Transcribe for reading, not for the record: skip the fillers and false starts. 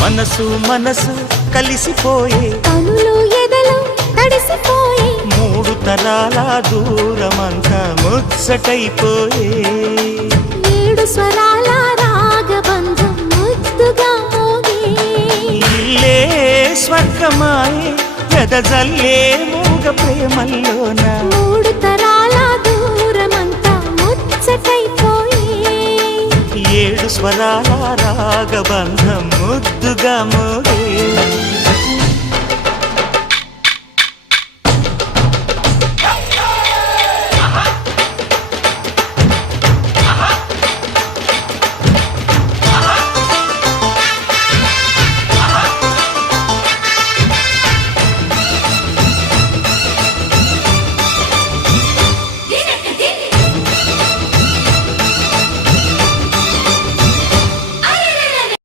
మనసు మనసు కలిసిపోయే కనులు ఎదలు తడిసిపోయే మూడు తరాల దూరమంతా ముచ్చటైపోయే ఏడు స్వరాల రాగబంధం ముద్దుగా మోగే ఇల్లే స్వర్గమాయే ఎదజల్లే మూగ ప్రేమల్లోన మూడు తరాల దూరమంతా ముచ్చటైపోయే ఏడు స్వరాల రాగబంధం ముద్దుగా